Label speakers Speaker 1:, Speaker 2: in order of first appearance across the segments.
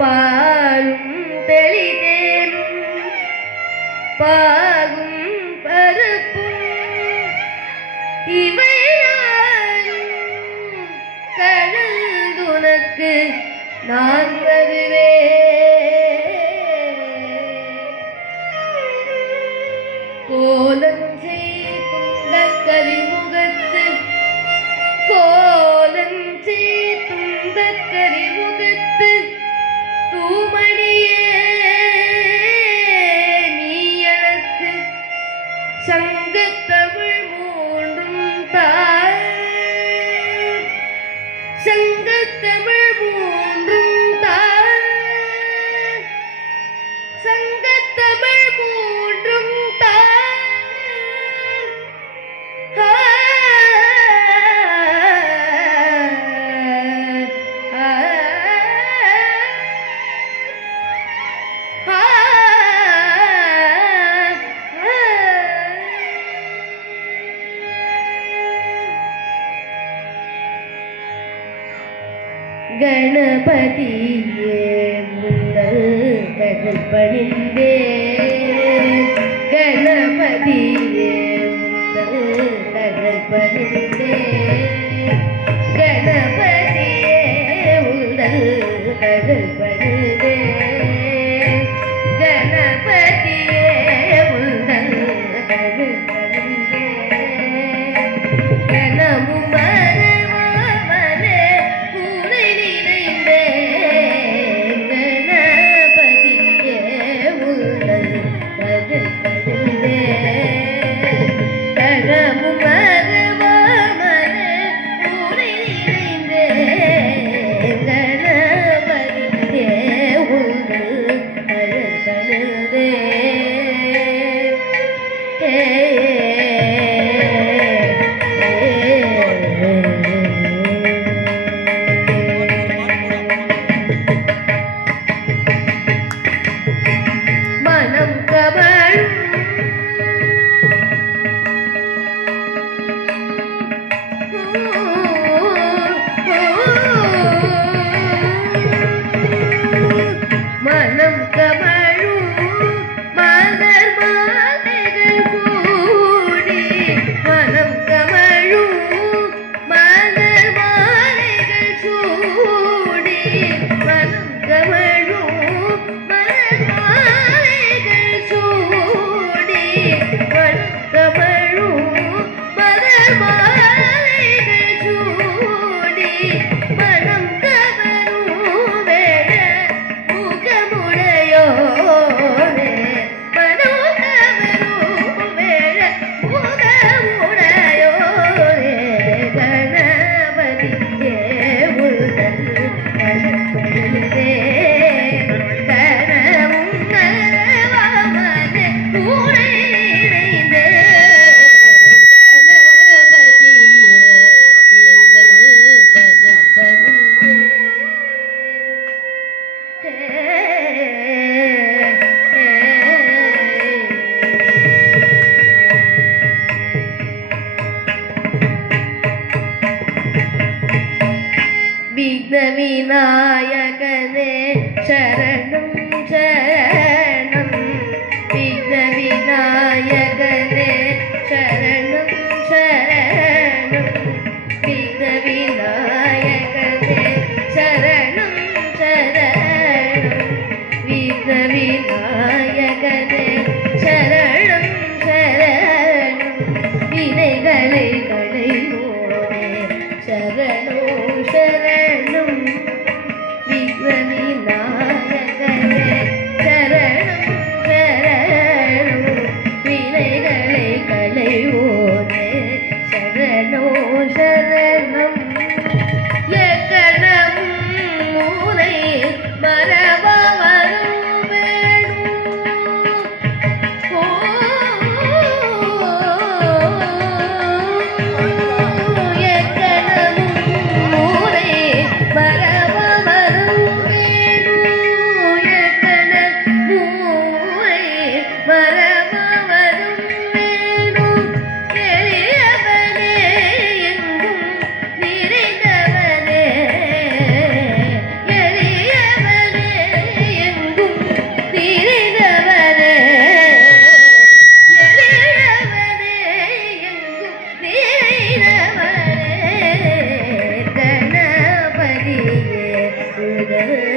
Speaker 1: பாலும் தெளிதேனும் பாகும் பருப்பும் இவை கடல் நான் வருவேன் கோலம் செய் கடல் பணிந்தே വിഘ്ന വിനായകനെ ശര Amen. Amen.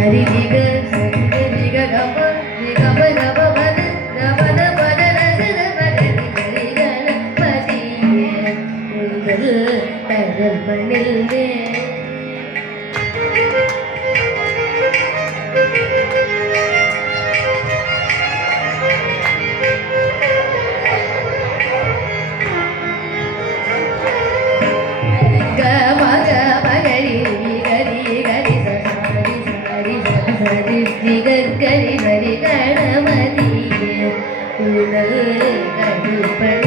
Speaker 1: very big Deus